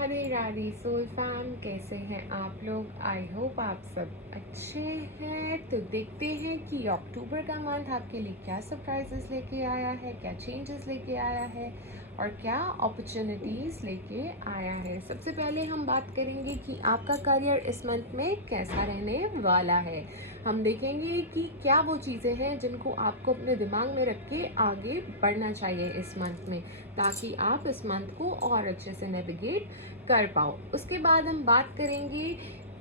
Radhe Radhe soul fam, कैसे हैं आप लोग। आई होप आप सब अच्छे हैं। तो देखते हैं कि अक्टूबर का मंथ आपके लिए क्या सरप्राइजेस लेके आया है, क्या चेंजेस लेके आया है और क्या अपॉर्चुनिटीज़ लेके आया है। सबसे पहले हम बात करेंगे कि आपका करियर इस मंथ में कैसा रहने वाला है। हम देखेंगे कि क्या वो चीज़ें हैं जिनको आपको अपने दिमाग में रख के आगे बढ़ना चाहिए इस मंथ में, ताकि आप इस मंथ को और अच्छे से नेविगेट कर पाओ। उसके बाद हम बात करेंगे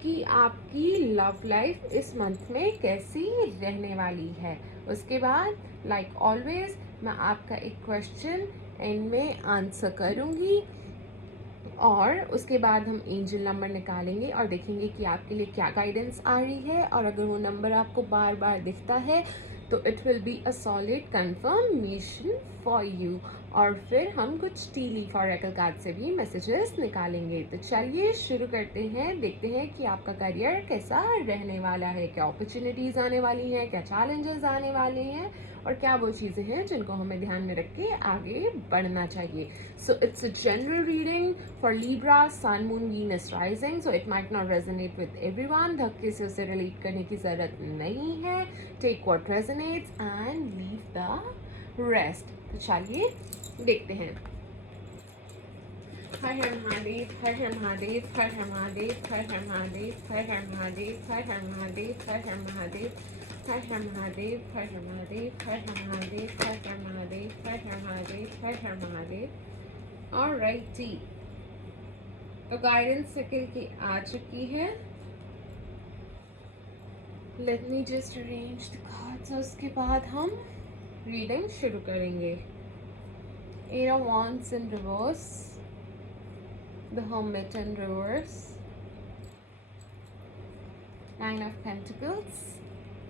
कि आपकी लव लाइफ इस मंथ में कैसी रहने वाली है। उसके बाद लाइक ऑलवेज मैं आपका एक क्वेश्चन एंड में आंसर करूँगी और उसके बाद हम एंजल नंबर निकालेंगे और देखेंगे कि आपके लिए क्या गाइडेंस आ रही है। और अगर वो नंबर आपको बार बार दिखता है तो it will be a solid confirmation for you. और फिर हम कुछ टी लीफ ऑरेकल कार्ड से भी मैसेजेस निकालेंगे। तो चलिए शुरू करते हैं, देखते हैं कि आपका करियर कैसा रहने वाला है, क्या अपॉर्चुनिटीज़ आने वाली हैं, क्या चैलेंजेस आने वाले हैं और क्या वो चीज़ें हैं जिनको हमें ध्यान में रख के आगे बढ़ना चाहिए। सो it's a general reading for Libra, Sun, Moon, Venus rising, so it might not resonate with everyone. धक्के से उसे रिलेट करने की ज़रूरत नहीं है। Take what resonates and leave the rest. तो चलिए देखते हैं। हर हर महादेव, हर हर महादेव, हर हर महादेव, हर हर महादेव, हर हर महादेव, हर हर महादेव, हर हर महादेव, हर हर महादेव, हर हर महादेव, हर हर महादेव, हर हर महादेव, हर हर महादेव, हर हर महादेव। ऑलराइटी, तो गाइडेंस निकल के आ चुकी है। Let me just arrange the cards. उसके बाद हम रीडिंग शुरू करेंगे। Eight of wands in reverse, the hermit in reverse, nine of pentacles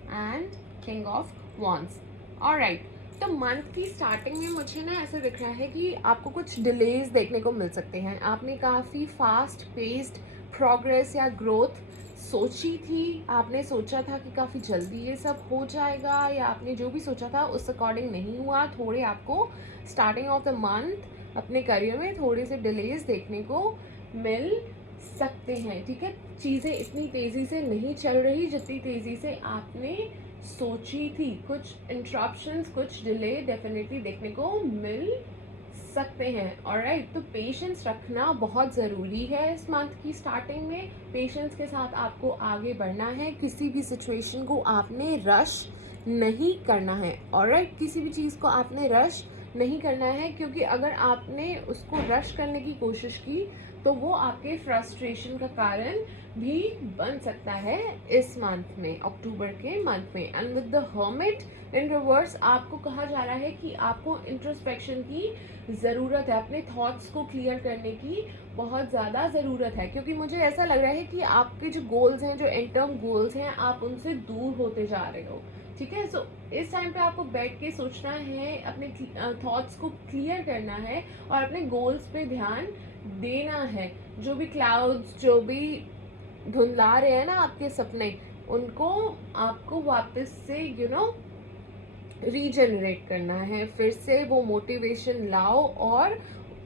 and king of wands. Alright, तो मंथ की स्टार्टिंग में मुझे ना ऐसा दिख रहा है कि आपको कुछ डिलेज देखने को मिल सकते हैं। आपने काफ़ी फास्ट पेस्ड प्रोग्रेस या ग्रोथ सोची थी। आपने सोचा था कि काफ़ी जल्दी ये सब हो जाएगा, या आपने जो भी सोचा था उस अकॉर्डिंग नहीं हुआ। थोड़े आपको स्टार्टिंग ऑफ द मंथ अपने करियर में थोड़े से डिलेज देखने को मिल सकते हैं। ठीक है, चीज़ें इतनी तेज़ी से नहीं चल रही जितनी तेज़ी से आपने सोची थी। कुछ इंटरप्शंस, कुछ डिले डेफिनेटली देखने को मिल सकते हैं। ऑलराइट, तो पेशेंस रखना बहुत ज़रूरी है इस मंथ की स्टार्टिंग में। पेशेंस के साथ आपको आगे बढ़ना है। किसी भी सिचुएशन को आपने रश नहीं करना है। ऑलराइट, किसी भी चीज़ को आपने रश नहीं करना है, क्योंकि अगर आपने उसको रश करने की कोशिश की तो वो आपके फ्रस्ट्रेशन का कारण भी बन सकता है इस मंथ में, अक्टूबर के मंथ में। And with the hermit in reverse आपको कहा जा रहा है कि आपको इंट्रोस्पेक्शन की ज़रूरत है, अपने थॉट्स को क्लियर करने की बहुत ज़्यादा ज़रूरत है। क्योंकि मुझे ऐसा लग रहा है कि आपके जो गोल्स हैं, जो एंड टर्म गोल्स हैं, आप उनसे दूर होते जा रहे हो। ठीक है, सो इस टाइम पे आपको बैठ के सोचना है, अपने थॉट्स को क्लियर करना है और अपने गोल्स पे ध्यान देना है। जो भी क्लाउड्स, जो भी धुंधला रहे हैं ना आपके सपने, उनको आपको वापस से रीजनरेट करना है। फिर से वो मोटिवेशन लाओ और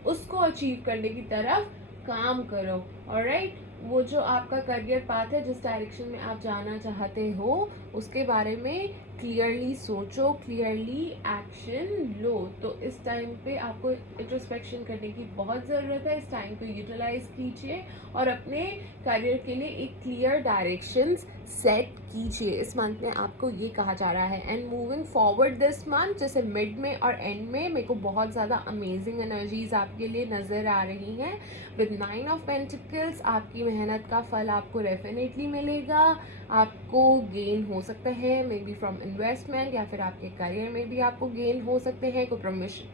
उसको अचीव करने की तरफ काम करो। ऑलराइट, वो जो आपका करियर पाथ है, जिस डायरेक्शन में आप जाना चाहते हो, उसके बारे में क्लियरली सोचो, क्लियरली एक्शन लो। तो इस टाइम पे आपको इंट्रोस्पेक्शन करने की बहुत ज़रूरत है। इस टाइम को यूटिलाइज कीजिए और अपने करियर के लिए एक क्लियर डायरेक्शंस सेट कीजिए। इस मंथ में आपको ये कहा जा रहा है। And moving forward this month, जैसे मिड में और एंड में मेरे को बहुत ज़्यादा अमेजिंग एनर्जीज आपके लिए नज़र आ रही हैं। विद नाइन ऑफ पेंटिकल्स आपकी मेहनत का फल आपको डेफिनेटली मिलेगा। आपको गेन हो सकता है, मे बी फ्रॉम इन्वेस्टमेंट, या फिर आपके करियर में भी आपको गेन हो सकते हैं। कोई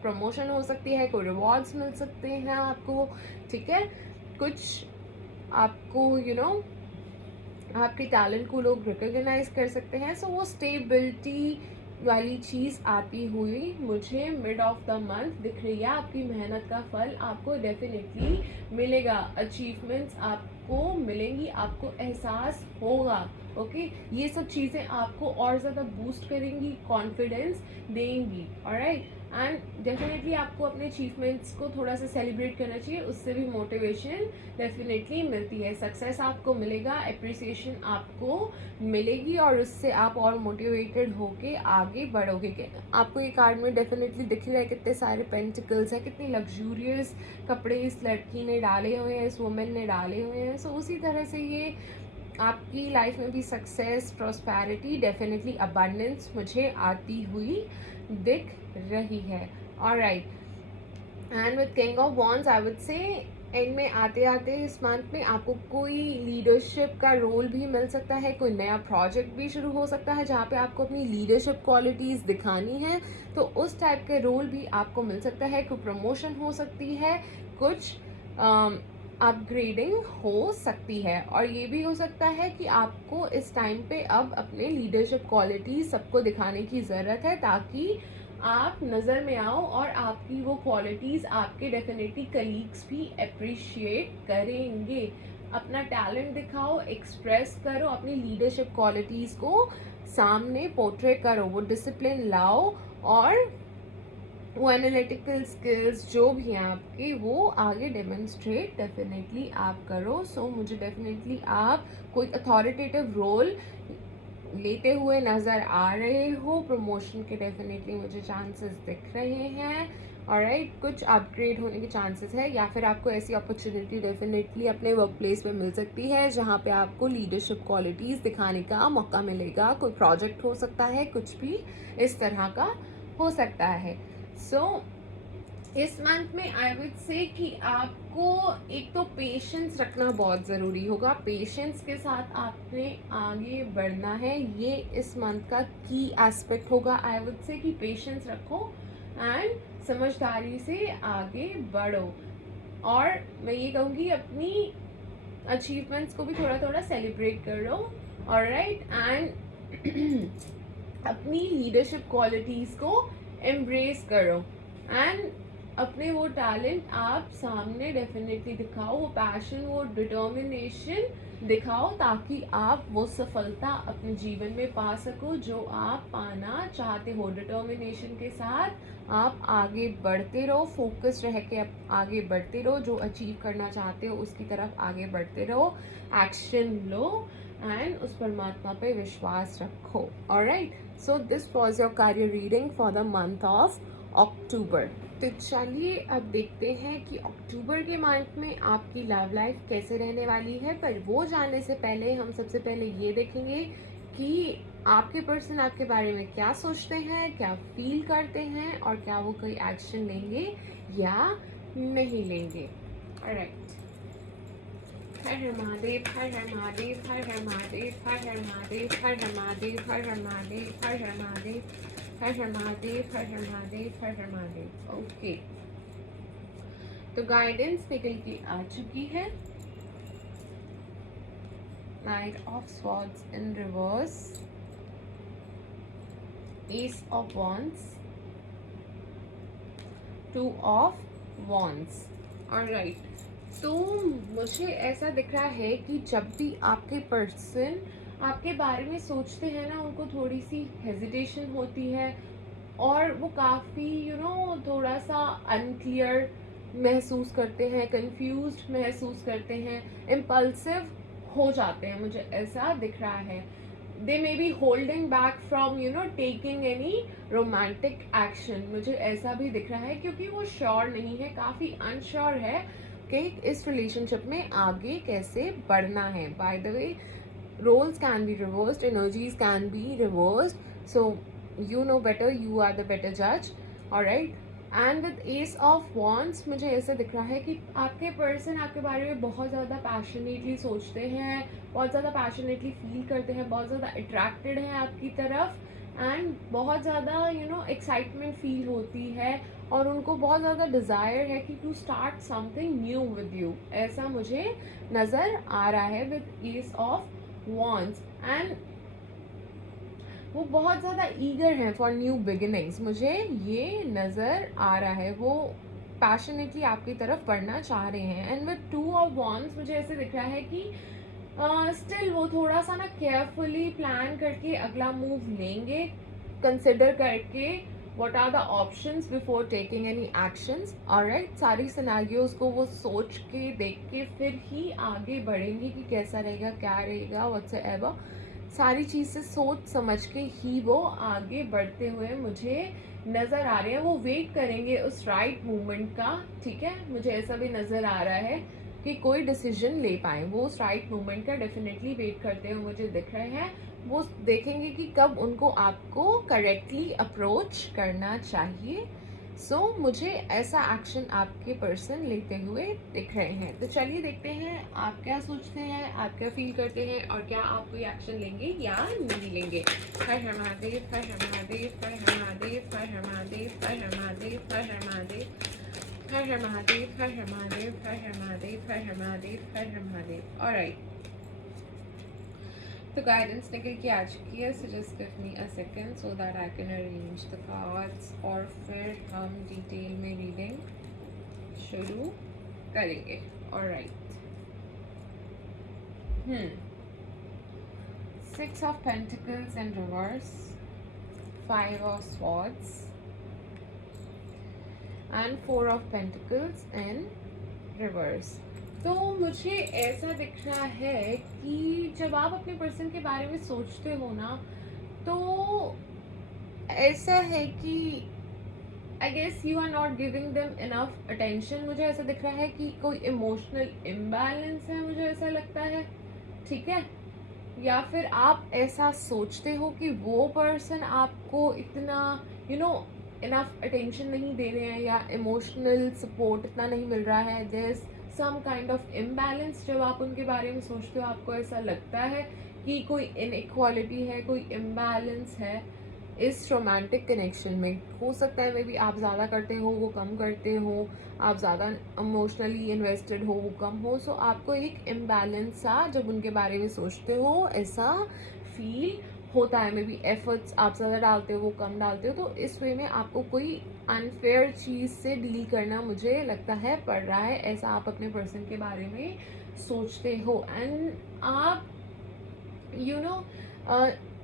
प्रमोशन हो सकती है, कोई रिवॉर्ड्स मिल सकते हैं आपको। ठीक है, कुछ आपको आपके टैलेंट को लोग रिकॉग्नाइज कर सकते हैं। सो वो स्टेबिलिटी वाली चीज़ आती हुई मुझे मिड ऑफ द मंथ दिख रही है। आपकी मेहनत का फल आपको डेफिनेटली मिलेगा, अचीवमेंट्स आपको मिलेंगी, आपको एहसास होगा। ओके, ये सब चीज़ें आपको और ज़्यादा बूस्ट करेंगी, कॉन्फिडेंस देंगी। ऑलराइट, एंड डेफिनेटली आपको अपने अचीवमेंट्स को थोड़ा सा सेलिब्रेट करना चाहिए, उससे भी मोटिवेशन डेफिनेटली मिलती है, सक्सेस आपको मिलेगा, अप्रिसिएशन आपको मिलेगी और उससे आप और मोटिवेटेड होके आगे बढ़ोगे। आपको ये कार्ड में डेफिनेटली दिख रहा है कितने सारे पेंटिकल्स हैं, कितनी लग्जूरियस कपड़े इस लड़की ने डाले हुए हैं, इस वुमेन ने डाले हुए हैं। सो उसी तरह से ये आपकी लाइफ में भी सक्सेस, प्रॉस्पेरिटी, डेफिनेटली अबंडेंस मुझे आती हुई दिख रही है। Alright, and with king of wands I would से एंड में आते आते इस मंथ में आपको कोई लीडरशिप का रोल भी मिल सकता है, कोई नया प्रोजेक्ट भी शुरू हो सकता है जहाँ पे आपको अपनी लीडरशिप क्वालिटीज़ दिखानी है, तो उस टाइप के रोल भी आपको मिल सकता है। कोई प्रमोशन हो सकती है, कुछ अपग्रेडिंग हो सकती है, और ये भी हो सकता है कि आपको इस टाइम पे अब अपने लीडरशिप क्वालिटी सबको दिखाने की ज़रूरत है ताकि आप नज़र में आओ और आपकी वो क्वालिटीज़ आपके डेफिनेटली कलीग्स भी अप्रिशिएट करेंगे। अपना टैलेंट दिखाओ, एक्सप्रेस करो, अपनी लीडरशिप क्वालिटीज़ को सामने पोर्ट्रे करो, वो डिसिप्लिन लाओ और वो एनालिटिकल स्किल्स जो भी हैं आपके वो आगे डेमोन्स्ट्रेट डेफिनेटली आप करो। सो मुझे डेफिनेटली आप कोई अथॉरिटेटिव रोल लेते हुए नज़र आ रहे हो, प्रमोशन के डेफिनेटली मुझे चांसेस दिख रहे हैं। ऑलराइट, कुछ अपग्रेड होने के चांसेस है, या फिर आपको ऐसी अपॉर्चुनिटी डेफिनेटली अपने वर्क प्लेस पे मिल सकती है जहाँ पे आपको लीडरशिप क्वालिटीज़ दिखाने का मौका मिलेगा। कोई प्रोजेक्ट हो सकता है, कुछ भी इस तरह का हो सकता है। सो इस मंथ में आई वुड से कि आपको एक तो पेशेंस रखना बहुत ज़रूरी होगा, पेशेंस के साथ आपने आगे बढ़ना है, ये इस मंथ का की एस्पेक्ट होगा। आई वुड से कि पेशेंस रखो एंड समझदारी से आगे बढ़ो, और मैं ये कहूँगी अपनी अचीवमेंट्स को भी थोड़ा थोड़ा सेलिब्रेट कर लो। ऑलराइट, एंड अपनी लीडरशिप क्वालिटीज़ को एम्ब्रेस करो एंड अपने वो टैलेंट आप सामने डेफिनेटली दिखाओ, वो पैशन, वो डिटर्मिनेशन दिखाओ ताकि आप वो सफलता अपने जीवन में पा सको जो आप पाना चाहते हो। डिटर्मिनेशन के साथ आप आगे बढ़ते रहो, फोकस रह के आगे बढ़ते रहो, जो अचीव करना चाहते हो उसकी तरफ आगे बढ़ते रहो, एक्शन लो एंड उस परमात्मा पे विश्वास रखो। Alright, so this was your career reading for the month of October. तो चलिए अब देखते हैं कि अक्टूबर के मंथ में आपकी लव लाइफ कैसे रहने वाली है। पर वो जानने से पहले हम सबसे पहले ये देखेंगे कि आपके पर्सन आपके बारे में क्या सोचते हैं, क्या फील करते हैं, और क्या वो कोई एक्शन लेंगे या नहीं लेंगे। ऑलराइट, हर हर महादेव, हर हर महादेव, हर हर महादेव, हर हर महादेव, हर हर महादेव, हर हर महादेव, हर हर महादेव, हर हर महादेव, हर हर महादेव, हर हर महादेव। ओके, तो गाइडेंस निकल के आ चुकी है। Night of swords in reverse, S of wands, two of wands. Alright, तो मुझे ऐसा दिख रहा है कि जब भी आपके पर्सन आपके बारे में सोचते हैं ना, उनको थोड़ी सी हेजिटेशन होती है और वो काफ़ी थोड़ा सा अनक्लियर महसूस करते हैं, कंफ्यूज्ड महसूस करते हैं, इम्पल्सिव हो जाते हैं, मुझे ऐसा दिख रहा है। They may be holding back from taking any romantic action, मुझे ऐसा भी दिख रहा है क्योंकि वो श्योर नहीं है, काफ़ी अनश्योर है कि इस रिलेशनशिप में आगे कैसे बढ़ना है। By the way, roles can be reversed, energies can be reversed, so you know better, you are the better judge. all right, and with ace of wands मुझे ऐसे दिख रहा है कि आपके पर्सन आपके बारे में बहुत ज़्यादा पैशनेटली सोचते हैं, बहुत ज़्यादा पैशनेटली फील करते हैं, बहुत ज़्यादा अट्रैक्टेड हैं आपकी तरफ, एंड बहुत ज़्यादा एक्साइटमेंट फील होती है और उनको बहुत ज़्यादा डिज़ायर है कि to start something new with you, ऐसा मुझे नज़र आ रहा है with ace of wands. And वो बहुत ज़्यादा ईगर हैं फॉर न्यू बिगिनिंग्स, मुझे ये नज़र आ रहा है, वो पैशनेटली आपकी तरफ बढ़ना चाह रहे हैं। And with two of wands मुझे ऐसे दिख रहा है कि स्टिल वो थोड़ा सा केयरफुली प्लान करके अगला मूव लेंगे, कंसिडर करके what are the options before taking any actions. Alright, सारी सिनेरियोज को वो सोच के देख के फिर ही आगे बढ़ेंगे कि कैसा रहेगा, क्या रहेगा, व्हाट्सएवर। सारी चीज़ें सोच समझ के ही वो आगे बढ़ते हुए मुझे नज़र आ रहे हैं। वो वेट करेंगे उस राइट मोमेंट का, ठीक है। मुझे ऐसा भी नज़र आ रहा है कि कोई डिसीजन ले पाए, वो उस राइट मोमेंट का डेफिनेटली वेट करते हुए मुझे दिख रहे हैं। वो देखेंगे कि कब उनको आपको करेक्टली अप्रोच करना चाहिए। मुझे ऐसा एक्शन आपके पर्सन लेते हुए दिख रहे हैं। तो चलिए देखते हैं आप क्या सोचते हैं, आप क्या फील करते हैं, और क्या आप कोई एक्शन लेंगे या नहीं लेंगे। हर हर महादेव, हर हर महादेव, हर हर महादेव, हर हर महादेव, हर हर महादेव, हर हर महादेव, हर हर महादेव, हर हर महादेव, हर हर महादेव, हर हर महादेव, हर हर महादेव। ऑलराइट, तो गाइडेंस निकल के आ चुकी है। So just give me a second so that I can arrange the cards, और फिर हम डिटेल में रीडिंग शुरू करेंगे। Alright, 6 of Pentacles in reverse, 5 of Swords, and 4 of Pentacles in reverse. तो मुझे ऐसा दिख रहा है कि जब आप अपने पर्सन के बारे में सोचते हो ना, तो ऐसा है कि I guess you are not giving them enough attention. मुझे ऐसा दिख रहा है कि कोई इमोशनल इम्बैलेंस है, मुझे ऐसा लगता है, ठीक है। या फिर आप ऐसा सोचते हो कि वो पर्सन आपको इतना इनफ अटेंशन नहीं दे रहे हैं, या इमोशनल सपोर्ट इतना नहीं मिल रहा है। There is some kind of imbalance. जब आप उनके बारे में सोचते हो, आपको ऐसा लगता है कि कोई इनइक्वालिटी है, कोई इम्बैलेंस है इस रोमांटिक कनेक्शन में। हो सकता है मे बी आप ज़्यादा करते हो, वो कम करते हो, आप ज़्यादा इमोशनली इन्वेस्टेड हो, वो कम हो। सो आपको एक इम्बैलेंस सा जब उनके बारे में सोचते हो ऐसा फील होता है। मे बी एफर्ट्स आप ज़्यादा डालते हो, वो कम डालते हो। तो इस वे में आपको कोई अनफेयर चीज़ से डील करना मुझे लगता है पड़ रहा है। ऐसा आप अपने पर्सन के बारे में सोचते हो, एंड आप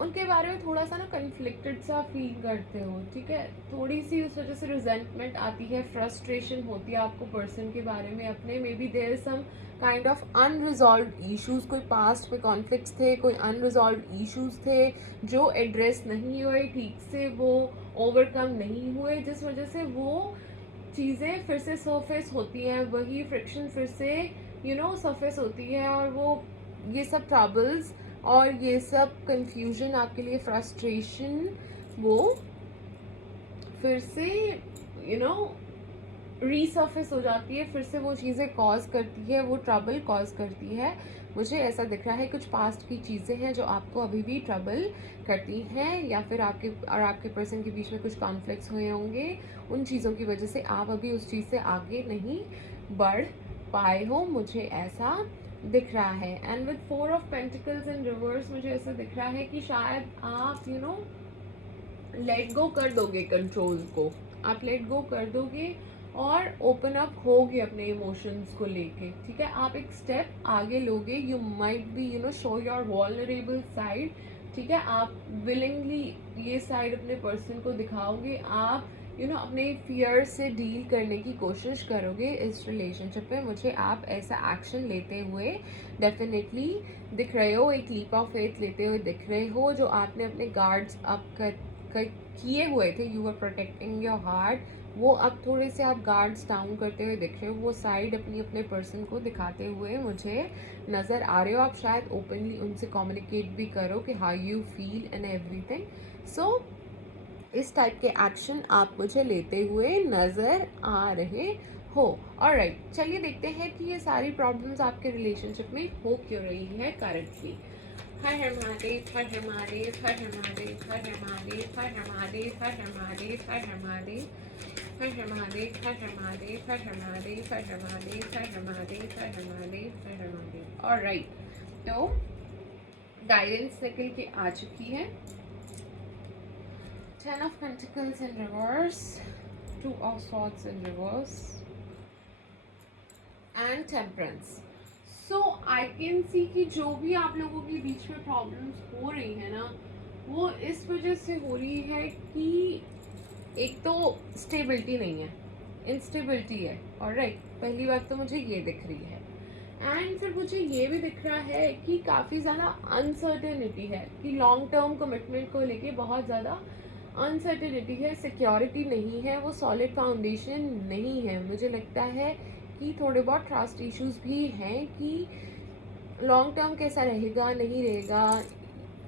उनके बारे में थोड़ा सा ना कन्फ्लिक्टेड सा फील करते हो, ठीक है। थोड़ी सी उस वजह से रिजेंटमेंट आती है, फ्रस्ट्रेशन होती है आपको पर्सन के बारे में अपने। Maybe there is some kind of unresolved issues, कोई पास्ट में कॉन्फ्लिक्ट्स थे, कोई अनरिजॉल्व इश्यूज थे जो एड्रेस नहीं हुए ठीक से, वो ओवरकम नहीं हुए, जिस वजह से वो चीज़ें फिर से सरफेस होती हैं, वही फ्रिक्शन फिर से सरफेस होती है, और वो ये सब ट्रबल्स और ये सब कंफ्यूजन, आपके लिए फ्रस्ट्रेशन, वो फिर से रीसर्फेस हो जाती है, फिर से वो चीज़ें कॉज करती है, वो ट्रबल कॉज करती है। मुझे ऐसा दिख रहा है कुछ पास्ट की चीज़ें हैं जो आपको अभी भी ट्रबल करती हैं, या फिर आपके और आपके पर्सन के बीच में कुछ कॉन्फ्लिक्ट्स हुए होंगे। उन चीज़ों की वजह से आप अभी उस चीज़ से आगे नहीं बढ़ पाए हो, मुझे ऐसा दिख रहा है। And with 4 of pentacles in reverse मुझे ऐसा दिख रहा है कि शायद आप लेट गो कर दोगे कंट्रोल को, आप लेट गो कर दोगे और ओपन अप होगे अपने इमोशंस को लेके, ठीक है। आप एक स्टेप आगे लोगे, you might be show your vulnerable side, ठीक है। आप विलिंगली ये साइड अपने पर्सन को दिखाओगे, आप अपने फियर से डील करने की कोशिश करोगे इस रिलेशनशिप में। मुझे आप ऐसा एक्शन लेते हुए डेफिनेटली दिख रहे हो, एक लीप ऑफ फेथ लेते हुए दिख रहे हो, जो आपने अपने गार्ड्स अप किए हुए थे, you are protecting your heart, वो अब थोड़े से आप गार्ड्स डाउन करते हुए दिख रहे हो, वो साइड अपने पर्सन को दिखाते हुए मुझे नज़र आ रहे हो। आप शायद ओपनली उनसे कम्युनिकेट भी करो कि how you feel and everything. So इस टाइप के एक्शन आप मुझे लेते हुए नज़र आ रहे हो। ऑलराइट, चलिए देखते हैं कि ये सारी प्रॉब्लम्स आपके रिलेशनशिप में हो क्यों रही है करंटली। हर हर महादेव, हर हर महादेव, हर हर महादेव, हर हर महादेव, हर हर महादेव, हर हर महादेव, हर हर महादेव, हर हर महादेव, हर हर महादेव, हर हर महादेव, हर हर महादेव, हर हर महादेव, हर हर महादेव, हर हर महादेव। ऑलराइट, तो गाइडेंस निकल के आ चुकी है। 10 of Pentacles in reverse, 2 of Swords in reverse, and Temperance. So I can see कि जो भी आप लोगों के बीच में प्रॉब्लम्स हो रही है ना, वो इस वजह से हो रही है कि एक तो स्टेबिलिटी नहीं है, इंस्टेबिलिटी है। ऑलराइट, पहली बात तो मुझे ये दिख रही है। एंड फिर मुझे ये भी दिख रहा है कि काफ़ी ज़्यादा अनसर्टेनिटी है, कि लॉन्ग टर्म कमिटमेंट को लेके बहुत ज़्यादा अनसर्टेनिटी है, सिक्योरिटी नहीं है, वो सॉलिड फाउंडेशन नहीं है। मुझे लगता है कि थोड़े बहुत ट्रस्ट इश्यूज भी हैं कि लॉन्ग टर्म कैसा रहेगा, नहीं रहेगा,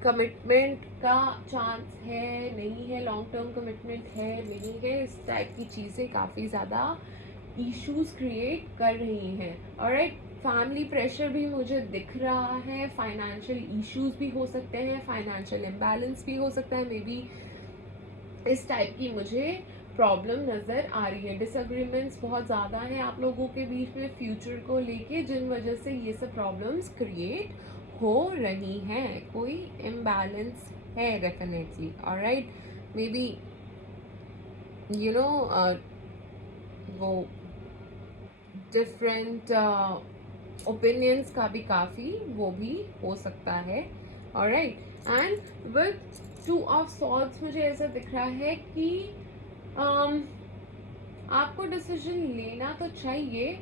कमिटमेंट का चांस है, नहीं है, लॉन्ग टर्म कमिटमेंट है, नहीं है, इस टाइप की चीज़ें काफ़ी ज़्यादा इश्यूज क्रिएट कर रही हैं। ऑलराइट, फैमिली प्रेशर भी मुझे दिख रहा है, फाइनेंशियल इश्यूज भी हो सकते हैं, फाइनेंशियल इम्बैलेंस भी हो सकता है, मे बी इस टाइप की मुझे प्रॉब्लम नज़र आ रही है। डिसएग्रीमेंट्स बहुत ज़्यादा हैं आप लोगों के बीच में फ्यूचर को लेके, जिन वजह से ये सब प्रॉब्लम्स क्रिएट हो रही हैं। कोई इम्बैलेंस है definitely. Alright, may be you know वो डिफरेंट ओपिनियंस का भी काफ़ी वो भी हो सकता है। Alright, and with two of swords मुझे ऐसा दिख रहा है कि आपको डिसीजन लेना तो चाहिए,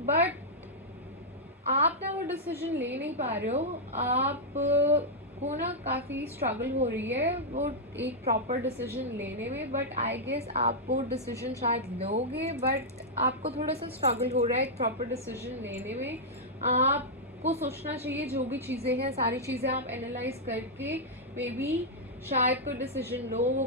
बट आप ना वो डिसीजन ले नहीं पा रहे हो। आप को ना काफ़ी स्ट्रगल हो रही है वो एक प्रॉपर डिसीजन लेने में, बट आई गेस आप वो डिसीजन शायद लोगे, बट आपको थोड़ा सा स्ट्रगल हो रहा है एक प्रॉपर डिसीजन लेने में। आपको सोचना चाहिए, जो भी चीज़ें हैं सारी चीज़ें आप एनालाइज करके मे बी शायद कोई डिसीजन लो। वो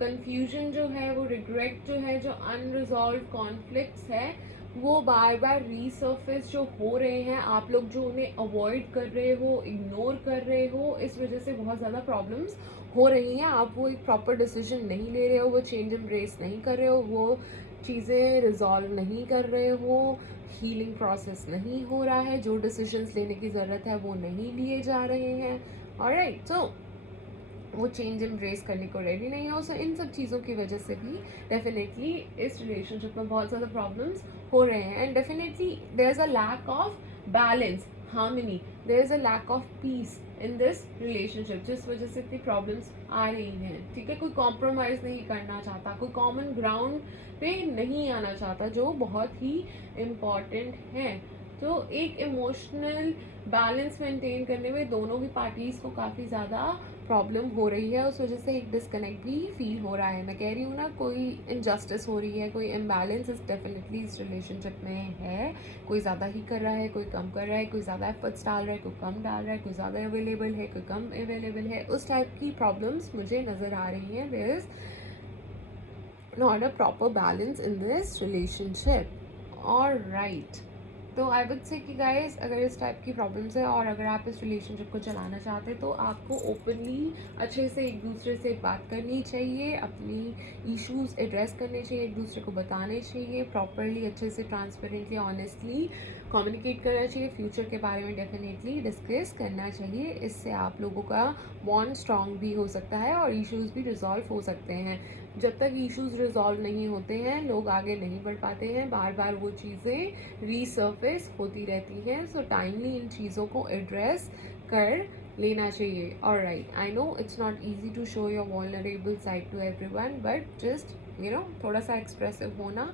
कंफ्यूजन जो है, वो रिग्रेट जो है, जो अनरिजॉल्व कॉन्फ्लिक्ट्स है, वो बार बार रीसर्फेस जो हो रहे हैं, आप लोग जो उन्हें अवॉइड कर रहे हो, इग्नोर कर रहे हो, इस वजह से बहुत ज़्यादा प्रॉब्लम्स हो रही हैं। आप वो एक प्रॉपर डिसीजन नहीं ले रहे हो, वो चेंज एम्ब्रेस नहीं कर रहे हो, वो चीज़ें रिजॉल्व नहीं कर रहे हो, हीलिंग प्रोसेस नहीं हो रहा है, जो डिसीजंस लेने की ज़रूरत है वो नहीं लिए जा रहे हैं। ऑलराइट, सो वो चेंज एम्ब्रेस करने को रेडी नहीं हो। सो इन सब चीज़ों की वजह से भी डेफिनेटली इस रिलेशनशिप में बहुत ज़्यादा प्रॉब्लम्स हो रहे हैं। And definitely there is a lack of balance, harmony, there is a lack of peace in this relationship, जिस वजह से इतनी प्रॉब्लम्स आ रही हैं। ठीक है, कोई कॉम्प्रोमाइज़ नहीं करना चाहता, कोई कॉमन ग्राउंड पे नहीं आना चाहता, जो बहुत ही इम्पॉर्टेंट है। तो एक इमोशनल बैलेंस मेंटेन करने में दोनों ही पार्टीज को काफ़ी ज़्यादा प्रॉब्लम हो रही है। उस वजह से एक डिस्कनेक्ट भी फील हो रहा है। मैं कह रही हूँ ना, कोई इनजस्टिस हो रही है, कोई इम्बैलेंस इस डेफिनेटली इस रिलेशनशिप में है। कोई ज़्यादा ही कर रहा है, कोई कम कर रहा है, कोई ज़्यादा एफर्ट्स डाल रहा है, कोई कम डाल रहा है, कोई ज़्यादा अवेलेबल है, कोई कम अवेलेबल है। उस टाइप की प्रॉब्लम्स मुझे नज़र आ रही हैं। There is not a proper balance in this relationship. Alright, तो आई वुड से कि गाइस, अगर इस टाइप की प्रॉब्लम्स है और अगर आप इस रिलेशनशिप को चलाना चाहते हैं तो आपको ओपनली अच्छे से एक दूसरे से बात करनी चाहिए, अपनी इश्यूज एड्रेस करने चाहिए, एक दूसरे को बताने चाहिए, प्रॉपरली अच्छे से ट्रांसपेरेंटली ऑनेस्टली कम्युनिकेट करना चाहिए, फ्यूचर के बारे में डेफिनेटली डिस्कस करना चाहिए। इससे आप लोगों का बॉन्ड स्ट्रांग भी हो सकता है और इश्यूज भी रिजॉल्व हो सकते हैं। जब तक इश्यूज रिजॉल्व नहीं होते हैं, लोग आगे नहीं बढ़ पाते हैं, बार बार वो चीज़ें रीसर्फेस होती रहती हैं। सो टाइमली इन चीज़ों को एड्रेस कर लेना चाहिए। Alright, I know it's not easy to show your vulnerable side to everyone, but just थोड़ा सा एक्सप्रेसिव होना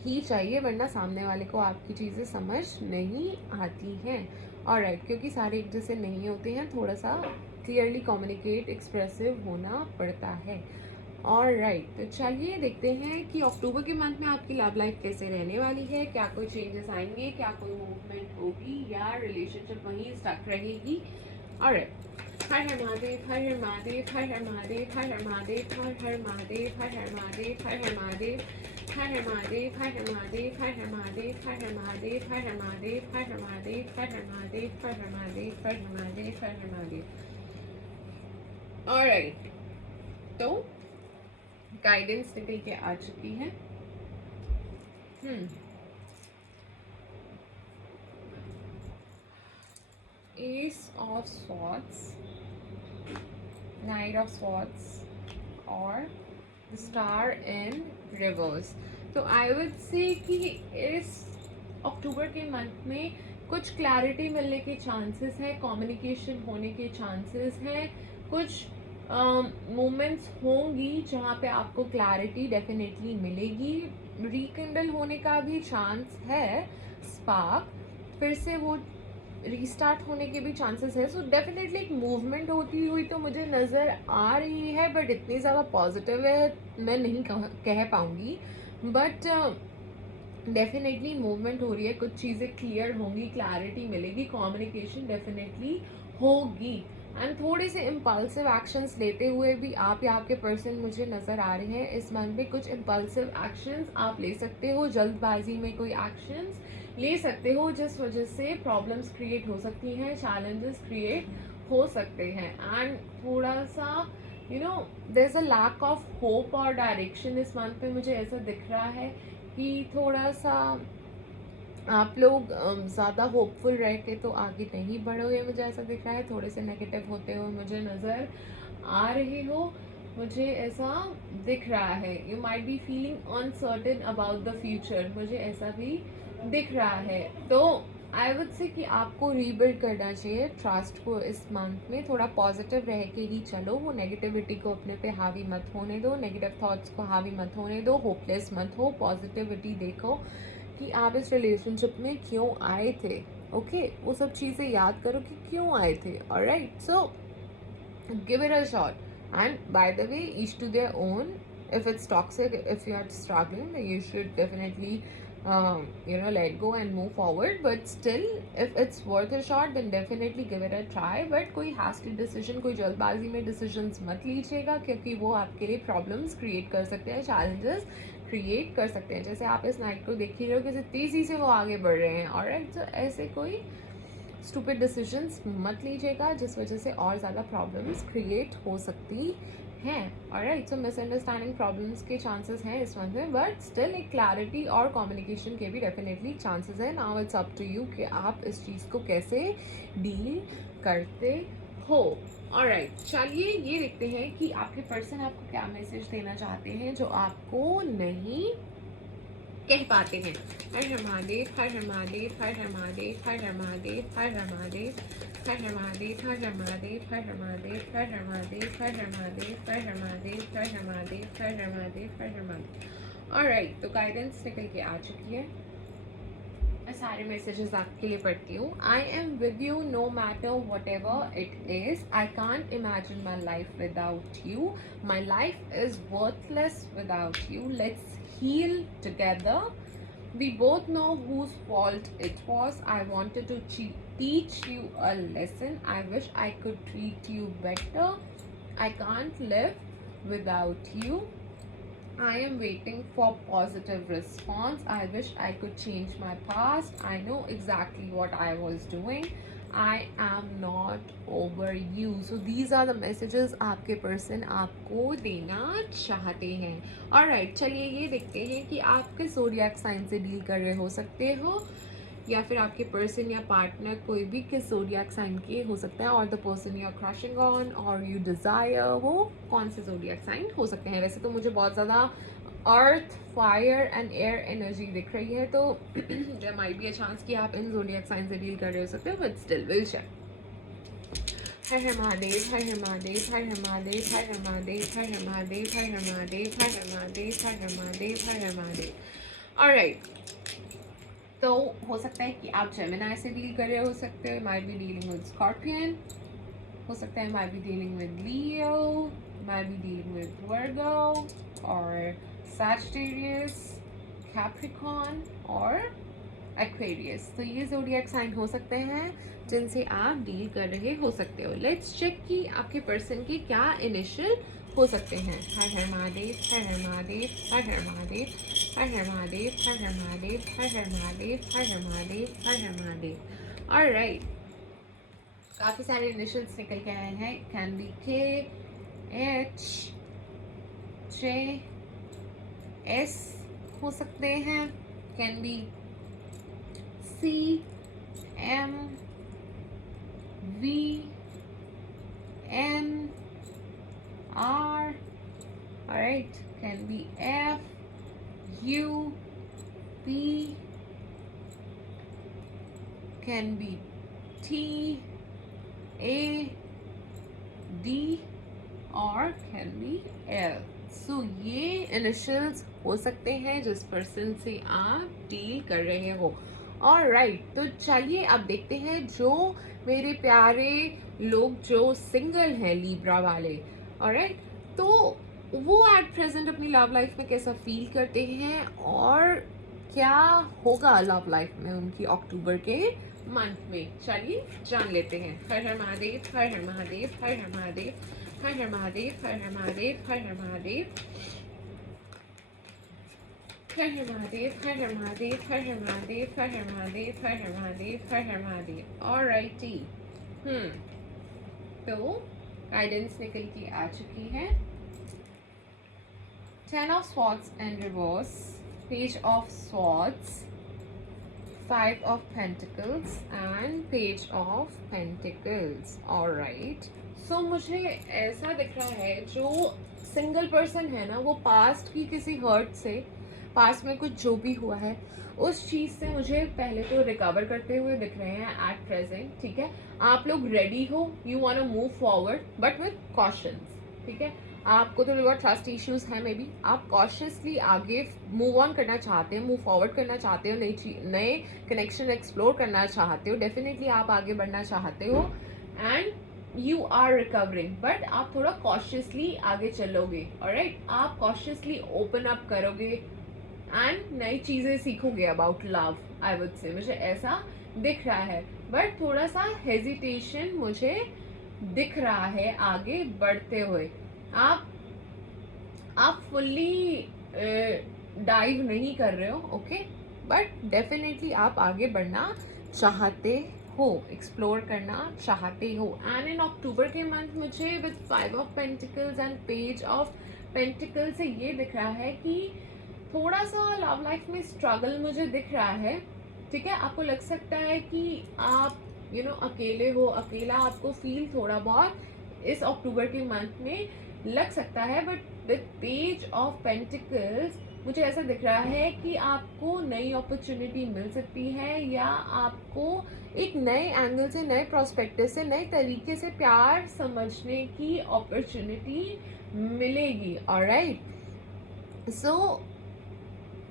ही चाहिए, वरना सामने वाले को आपकी चीज़ें समझ नहीं आती हैं। ऑलराइट, क्योंकि सारे एक जैसे नहीं होते हैं, थोड़ा सा क्लियरली कम्युनिकेट, एक्सप्रेसिव होना पड़ता है। ऑलराइट, तो चलिए देखते हैं कि अक्टूबर के मंथ में आपकी लव लाइफ कैसे रहने वाली है। क्या कोई चेंजेस आएंगे, क्या कोई मूवमेंट होगी, या रिलेशनशिप वहीं स्टक रहेगी। ऑलराइट, हर हर महादेव, हर हर महादेव, हर हर महादेव, हर हर महादेव, हर हर महादेव, हर हर महादेव, हर हर महादेव, हर हर महादेव, हर हर महादेव, हर हर महादेव, हर हर महादेव, हर हर महादेव, हर हर महादेव, हर हर महादेव, हर हर महादेव, हर हर महादेव, हर हर महादेव। ऑलराइट, तो गाइडेंस निकल के आ चुकी है। S of swords, night of swords और द स्टार इन रिवर्स। तो आई वुड से कि इस अक्टूबर के मंथ में कुछ क्लैरिटी मिलने के चांसेस हैं, कम्युनिकेशन होने के चांसेस हैं, कुछ मोमेंट्स होंगी जहाँ पे आपको क्लैरिटी डेफिनेटली मिलेगी, रिकिंडल होने का भी चांस है, स्पार्क फिर से वो रीस्टार्ट होने के भी चांसेस है। सो डेफिनेटली एक मूवमेंट होती हुई तो मुझे नज़र आ रही है, बट इतनी ज़्यादा पॉजिटिव है मैं नहीं कह पाऊँगी, बट डेफिनेटली मूवमेंट हो रही है, कुछ चीज़ें क्लियर होंगी, क्लैरिटी मिलेगी, कम्युनिकेशन डेफिनेटली होगी। एंड थोड़े से इम्पल्सिव एक्शंस लेते हुए भी आप या आपके पर्सन मुझे नज़र आ रहे हैं इस मंथ में। कुछ इम्पल्सिव एक्शंस आप ले सकते हो, जल्दबाजी में कोई एक्शंस ले सकते हो, जिस वजह से प्रॉब्लम्स क्रिएट हो सकती हैं, चैलेंजेस क्रिएट हो सकते हैं। एंड थोड़ा सा there is a lack of hope और डायरेक्शन इस मंथ में, मुझे ऐसा दिख रहा है कि थोड़ा सा आप लोग ज़्यादा होपफुल रह के तो आगे नहीं बढ़ोगे, मुझे ऐसा दिख रहा है। थोड़े से नेगेटिव होते हुए मुझे नज़र आ रहे हो, मुझे ऐसा दिख रहा है। You might be feeling uncertain about the future, मुझे ऐसा भी दिख रहा है। तो आई वुड से कि आपको रीबिल्ड करना चाहिए ट्रस्ट को इस मंथ में, थोड़ा पॉजिटिव रह के ही चलो, वो नेगेटिविटी को अपने पे हावी मत होने दो, नेगेटिव थॉट्स को हावी मत होने दो, होपलेस मत हो, पॉजिटिविटी देखो कि आप इस रिलेशनशिप में क्यों आए थे। ओके वो सब चीज़ें याद करो कि क्यों आए थे। Alright, so give it a shot, and by the way, each to their own. If it's toxic, if you are struggling, then you should definitely let go and move forward, but still if it's worth a shot then definitely give it a try. But कोई hasty decision, कोई जल्दबाजी में decisions मत लीजिएगा, क्योंकि वो आपके लिए problems create कर सकते हैं, challenges create कर सकते हैं। जैसे आप इस नाइट को देख ही रहे हो किसी तेज़ी से वो आगे बढ़ रहे हैं। ऑलराइट, तो ऐसे कोई स्टूपिड डिसीजंस मत लीजिएगा जिस वजह से और ज़्यादा प्रॉब्लम्स क्रिएट हो सकती हैं। ऑलराइट, सो मिसअंडरस्टैंडिंग प्रॉब्लम्स के चांसेस हैं इस मंथ में, बट स्टिल एक क्लैरिटी और कम्युनिकेशन के भी डेफिनेटली चांसेस हैं। Now it's up to you कि आप इस चीज़ को कैसे डील करते हो। ऑलराइट, चलिए ये देखते हैं कि आपके पर्सन आपको क्या मैसेज देना चाहते हैं जो आपको नहीं कह पाते हैं। हर हर महादेव, हर हर महादेव, हर हर महादेव, हर हर महादेव, हर हर महादेव, हर हर महादेव, हर हर महादेव, हर हर महादेव, हर हर महादेव, हर हर महादेव, हर हर महादेव, हर हर महादेव, हर हर महादेव, हर हर महादेव। ऑलराइट, तो गाइडेंस निकल के आ चुकी है। मैं सारे मैसेजेस आपके लिए पढ़ती हूँ। I am with you know matter what ever it is, I can't imagine my life without you, my life is worthless without you, let's heal together. We both know whose fault it was. I wanted to teach you a lesson. I wish I could treat you better. I can't live without you. I am waiting for positive response. I wish I could change my past. I know exactly what I was doing. I am not over you. So these are the messages आपके person आपको देना चाहते हैं। Alright, चलिए ये देखते हैं कि आप किस ज़ोडिएक साइन से डील कर रहे हो सकते हो, या फिर आपके पर्सन या पार्टनर कोई भी किस ज़ोडिएक साइन के हो सकता है, और the person you are crushing on और यू डिज़ायर वो कौन से ज़ोडिएक साइन हो सकते हैं। वैसे तो मुझे बहुत ज़्यादा earth, fire and air energy दिख रही है, तो there might be a chance कि आप इन ज़ोडिएक साइन से डील कर रहे हो सकते हो, but still will check. Har Har Mahadev, Har Har Mahadev, Har Har Mahadev, Har Har Mahadev, Har Har Mahadev, Har Har Mahadev, Har Har Mahadev, Har Har Mahadev, Har Har Mahadev. Alright, तो हो सकता है कि आप जेमिनाई से डील कर रहे हो सकते हो, might be dealing with Scorpion, हो सकता है might be dealing with Leo, might be dealing with Virgo और सैजिटेरियस, कैप्रिकॉर्न और एक्वेरियस। तो ये ज़ोडिएक साइन हो सकते हैं जिनसे आप डील कर रहे हो सकते हो। लेट्स चेक कि आपके पर्सन के क्या इनिशियल हो सकते हैं। हर हर महादेव, हर हर महादेव, हर हर महादेव, हर हर महादेव, हर हर महादेव, हर हर महादेव, हर हर महादेव, हर हर महादेव। ऑलराइट, काफ़ी सारे इनिशियल्स निकल के आए हैं। कैन बी के, एच, जे, एस हो सकते हैं, can be C, M, V, N, R, alright, can be F, U, P, can be T, A, D, और कैन बी एल। सो ये इनिशियल्स हो सकते हैं जिस पर्सन से आप डील कर रहे हो। और राइट, तो चलिए अब देखते हैं जो मेरे प्यारे लोग जो सिंगल हैं लिब्रा वाले। ऑलराइट, तो वो एट प्रेजेंट अपनी लव लाइफ में कैसा फील करते हैं और क्या होगा लव लाइफ में उनकी अक्टूबर के मंथ में। चलिए जान लेते हैं। हर हर महादेव, हर हर महादेव, हर हर महादेव, हर हर महादेव, हर हर महादेव, हर हर महादेव, हर हर महादेव, हर हर महादेव, हर हर महादेव, हर हर महादेव, हर हर महादेव, हर हर महादेव। ऑलराइटी, तो गाइडेंस निकल के आ चुकी है। 10 of swords in reverse, page of swords, 5 of pentacles and page of pentacles. Alright, so मुझे ऐसा दिख रहा है जो सिंगल पर्सन है ना, वो पास्ट की किसी हर्ट से, पास्ट में कुछ जो भी हुआ है उस चीज से मुझे पहले तो रिकवर करते हुए दिख रहे हैं एट प्रेजेंट। ठीक है, आप लोग रेडी हो, you want to move forward but with caution. ठीक है, आपको थोड़ी बहुत ट्रस्ट इश्यूज है, मे बी आप कॉशियसली आगे मूव ऑन करना चाहते हो, मूव फॉरवर्ड करना चाहते हो, नए कनेक्शन एक्सप्लोर करना चाहते हो, डेफिनेटली आप आगे बढ़ना चाहते हो and you are recovering, but आप थोड़ा कॉशियसली आगे चलोगे। ऑलराइट, आप कॉशियसली ओपन अप करोगे एंड नई चीजें सीखोगे अबाउट लव। आई वुड से मुझे ऐसा दिख रहा है, बट थोड़ा सा हेजिटेशन मुझे दिख रहा है आगे बढ़ते हुए। आप फुल्ली डाइव नहीं कर रहे हो, ओके, बट डेफिनेटली आप आगे बढ़ना चाहते हो, एक्सप्लोर करना चाहते हो। एंड इन अक्टूबर के मंथ मुझे with 5 of pentacles and page of pentacles से ये दिख रहा है कि थोड़ा सा लव लाइफ में स्ट्रगल मुझे दिख रहा है। ठीक है, आपको लग सकता है कि आप अकेले हो, अकेला आपको फील थोड़ा बहुत इस अक्टूबर के मंथ में लग सकता है, but the page of pentacles मुझे ऐसा दिख रहा है कि आपको नई अपॉर्चुनिटी मिल सकती है, या आपको एक नए एंगल से, नए प्रोस्पेक्टिव से, नए तरीके से प्यार समझने की अपॉर्चुनिटी मिलेगी। ऑलराइट, सो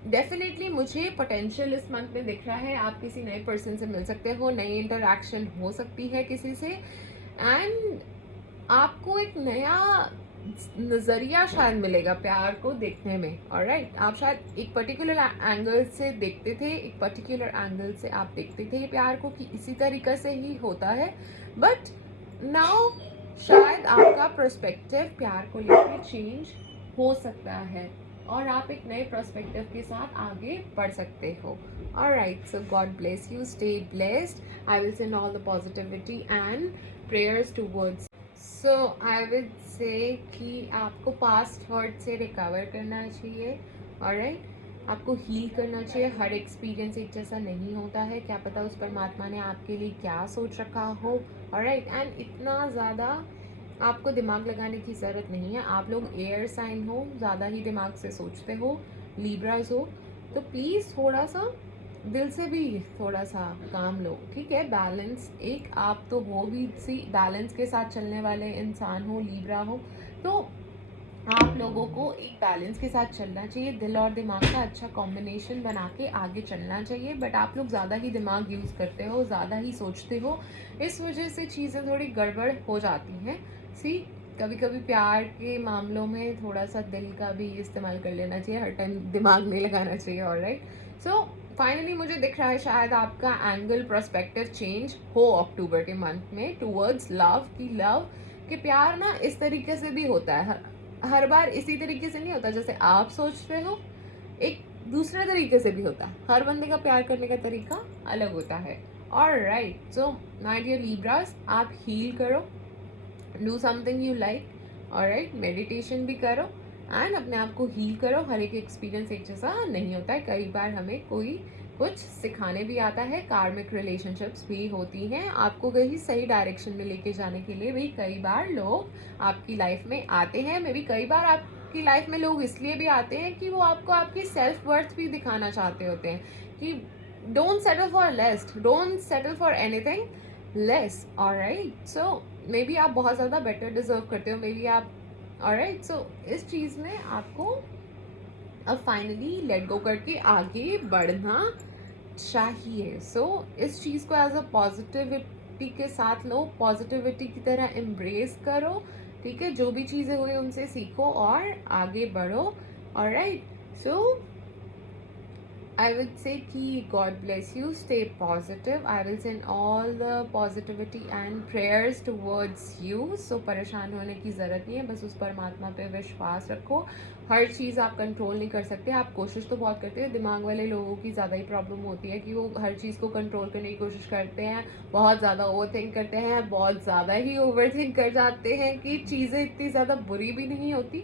डेफिनेटली मुझे पोटेंशियल इस मंथ में दिख रहा है। आप किसी नए पर्सन से मिल सकते हो, नई इंटरैक्शन हो सकती है किसी से, एंड आपको एक नया नजरिया शायद मिलेगा प्यार को देखने में। ऑलराइट, आप शायद एक पर्टिकुलर एंगल से देखते थे, एक पर्टिकुलर एंगल से आप देखते थे प्यार को कि इसी तरीके से ही होता है, बट नाउ शायद आपका पर्सपेक्टिव प्यार को लेकर चेंज हो सकता है और आप एक नए पर्सपेक्टिव के साथ आगे बढ़ सकते हो। Alright, so God bless you, stay blessed. I will send all the positivity and prayers towards. So I will say कि आपको पास्ट हर्ट से रिकवर करना चाहिए। ऑलराइट, आपको हील करना चाहिए। हर एक्सपीरियंस एक जैसा नहीं होता है, क्या पता उस परमात्मा ने आपके लिए क्या सोच रखा हो। ऑलराइट, एंड इतना ज़्यादा आपको दिमाग लगाने की ज़रूरत नहीं है। आप लोग एयर साइन हो, ज़्यादा ही दिमाग से सोचते हो, लिब्रास हो, तो प्लीज़ थोड़ा सा दिल से भी थोड़ा सा काम लो। ठीक है, बैलेंस, एक आप तो वो भी सी बैलेंस के साथ चलने वाले इंसान हो, लिब्रा हो, तो आप लोगों को एक बैलेंस के साथ चलना चाहिए। दिल और दिमाग का अच्छा कॉम्बिनेशन बना के आगे चलना चाहिए, बट आप लोग ज़्यादा ही दिमाग यूज़ करते हो, ज़्यादा ही सोचते हो, इस वजह से चीज़ें थोड़ी गड़बड़ हो जाती हैं। सी, कभी कभी प्यार के मामलों में थोड़ा सा दिल का भी इस्तेमाल कर लेना चाहिए, हर टाइम दिमाग नहीं लगाना चाहिए। ऑलराइट, सो फाइनली मुझे दिख रहा है शायद आपका एंगल पर्सपेक्टिव चेंज हो अक्टूबर के मंथ में टूवर्ड्स लव, की लव कि प्यार ना इस तरीके से भी होता है, हर बार इसी तरीके से नहीं होता जैसे आप सोचते हो, एक दूसरे तरीके से भी होता है। हर बंदे का प्यार करने का तरीका अलग होता है। Alright, so my dear Libras, आप हील करो, do something you like. Alright, meditation भी करो एंड अपने आप को हील करो। हर एक एक्सपीरियंस एक जैसा नहीं होता है, कई बार हमें कोई कुछ सिखाने भी आता है, कार्मिक रिलेशनशिप्स भी होती हैं, आपको कहीं सही डायरेक्शन में लेके जाने के लिए भी कई बार लोग आपकी लाइफ में आते हैं। मे बी कई बार आपकी लाइफ में लोग इसलिए भी आते हैं कि वो आपको आपकी सेल्फ वर्थ भी दिखाना चाहते होते हैं कि don't settle for less, don't settle for anything less. Alright, so may be आप बहुत ज़्यादा बेटर डिजर्व करते हो, मे बी आप ऑलराइट, सो इस चीज़ में आपको अब फाइनली लेट गो करके आगे बढ़ना चाहिए. सो इस चीज़ को एज अ पॉजिटिविटी के साथ लो, पॉजिटिविटी की तरह एम्ब्रेस करो. ठीक है, जो भी चीज़ें हुई उनसे सीखो और आगे बढ़ो. Alright, so I would say कि God bless you, stay positive. I will send all the positivity and prayers towards you. So परेशान होने की ज़रूरत नहीं है, बस उस परमात्मा पे विश्वास रखो. हर चीज़ आप कंट्रोल नहीं कर सकते, आप कोशिश तो बहुत करते हैं. दिमाग वाले लोगों की ज़्यादा ही प्रॉब्लम होती है कि वो हर चीज़ को कंट्रोल करने की कोशिश करते हैं, बहुत ज़्यादा ओवर थिंक करते हैं, बहुत ज़्यादा ही ओवर थिंक कर जाते हैं कि चीज़ें इतनी ज़्यादा बुरी भी नहीं होती,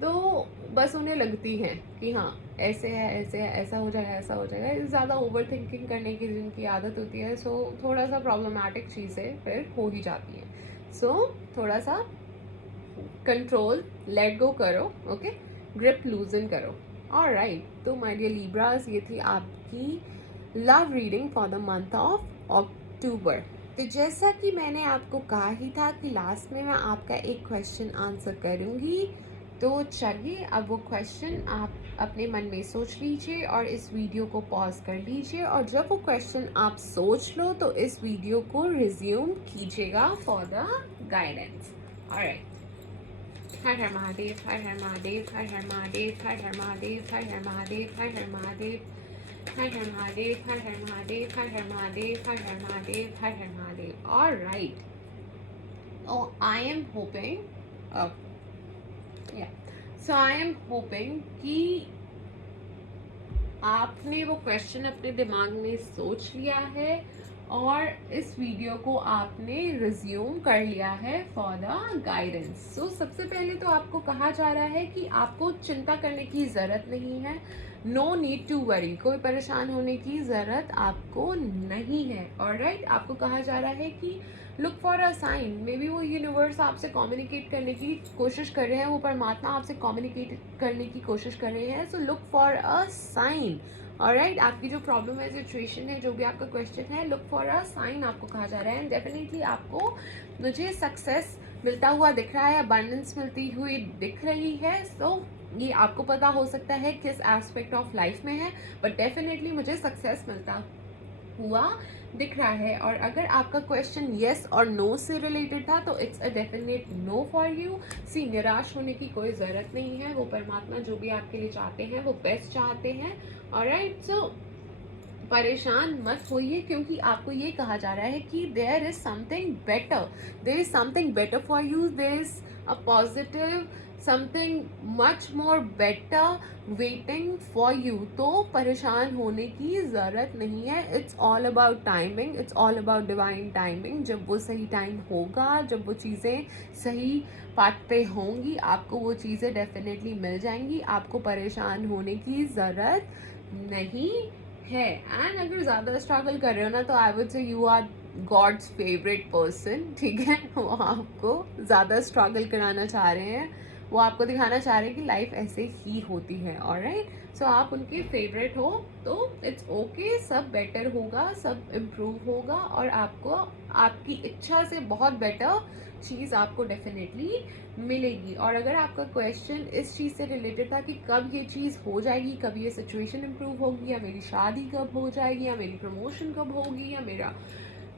तो बस उन्हें लगती है कि हाँ ऐसे है, ऐसे है, ऐसा हो जाएगा, ऐसा हो जाएगा. ज़्यादा ओवर थिंकिंग करने की जिनकी आदत होती है, सो थोड़ा सा प्रॉब्लमैटिक चीज़ें फिर हो ही जाती हैं. सो थोड़ा सा कंट्रोल, लेट गो करो. ओके, ग्रिप लूजन करो. ऑलराइट, तो माय डियर लिब्रास, ये थी आपकी love reading for the month of October. तो जैसा कि मैंने आपको कहा ही था कि लास्ट में मैं आपका एक क्वेश्चन आंसर करूँगी, तो चलिए अब वो क्वेश्चन आप अपने मन में सोच लीजिए और इस वीडियो को पॉज कर लीजिए, और जब वो क्वेश्चन आप सोच लो तो इस वीडियो को रिज्यूम कीजिएगा for the guidance. Alright. Har Har Mahadev, Har Har Mahadev, Har Har Mahadev, Har Har Mahadev, Har Har Mahadev, Har Har Mahadev, Har Har Mahadev, Har Har Mahadev, Har Har Mahadev, Har Har Mahadev, Har Har Mahadev. Alright. Oh, I am hoping, so I am hoping कि आपने वो क्वेश्चन अपने दिमाग में सोच लिया है और इस वीडियो को आपने रिज्यूम कर लिया है फॉर द गाइडेंस. सो सबसे पहले तो आपको कहा जा रहा है कि आपको चिंता करने की ज़रूरत नहीं है. नो नीड टू वरी, कोई परेशान होने की ज़रूरत आपको नहीं है. ऑलराइट, आपको कहा जा रहा है कि look for a sign. Maybe वो यूनिवर्स आपसे कम्युनिकेट करने की कोशिश कर रहे हैं, वो परमात्मा आपसे कम्युनिकेट करने की कोशिश कर रहे हैं. So look for a sign. Alright, आपकी जो प्रॉब्लम है, सिचुएशन है, जो भी आपका क्वेश्चन है, लुक फॉर अ साइन आपको कहा जा रहा है. एंड डेफिनेटली आपको मुझे सक्सेस मिलता हुआ दिख रहा है, अबंडेंस मिलती हुई दिख रही है. सो ये आपको पता हो सकता है किस एस्पेक्ट ऑफ लाइफ में है, बट डेफिनेटली मुझे सक्सेस मिलता हुआ दिख रहा है. और अगर आपका क्वेश्चन येस और नो से रिलेटेड था तो it's a definite no for you. See, निराश होने की कोई ज़रूरत नहीं है. वो परमात्मा जो भी आपके लिए चाहते हैं वो बेस्ट चाहते हैं. ऑलराइट, सो परेशान मत होइए, क्योंकि आपको ये कहा जा रहा है कि there is something better, there is something better for you, there is a positive something much more better waiting for you. तो परेशान होने की ज़रूरत नहीं है. It's all about timing, it's all about divine timing. जब वो सही टाइम होगा, जब वो चीज़ें सही पाथ पे होंगी, आपको वो चीज़ें डेफिनेटली मिल जाएंगी. आपको परेशान होने की ज़रूरत नहीं है. एंड अगर ज़्यादा स्ट्रगल कर रहे हो ना, तो I would say you are God's favourite person. ठीक है, वो आपको ज़्यादा स्ट्रगल कराना चाह रहे हैं, वो आपको दिखाना चाह रहे हैं कि लाइफ ऐसे ही होती है. ऑलराइट, सो आप उनके फेवरेट हो तो इट्स ओके. सब बेटर होगा, सब इम्प्रूव होगा, और आपको आपकी इच्छा से बहुत बेटर चीज़ आपको डेफिनेटली मिलेगी. और अगर आपका क्वेश्चन इस चीज़ से रिलेटेड था कि कब ये चीज़ हो जाएगी, कब ये सिचुएशन इम्प्रूव होगी, या मेरी शादी कब हो जाएगी, या मेरी प्रमोशन कब होगी, या मेरा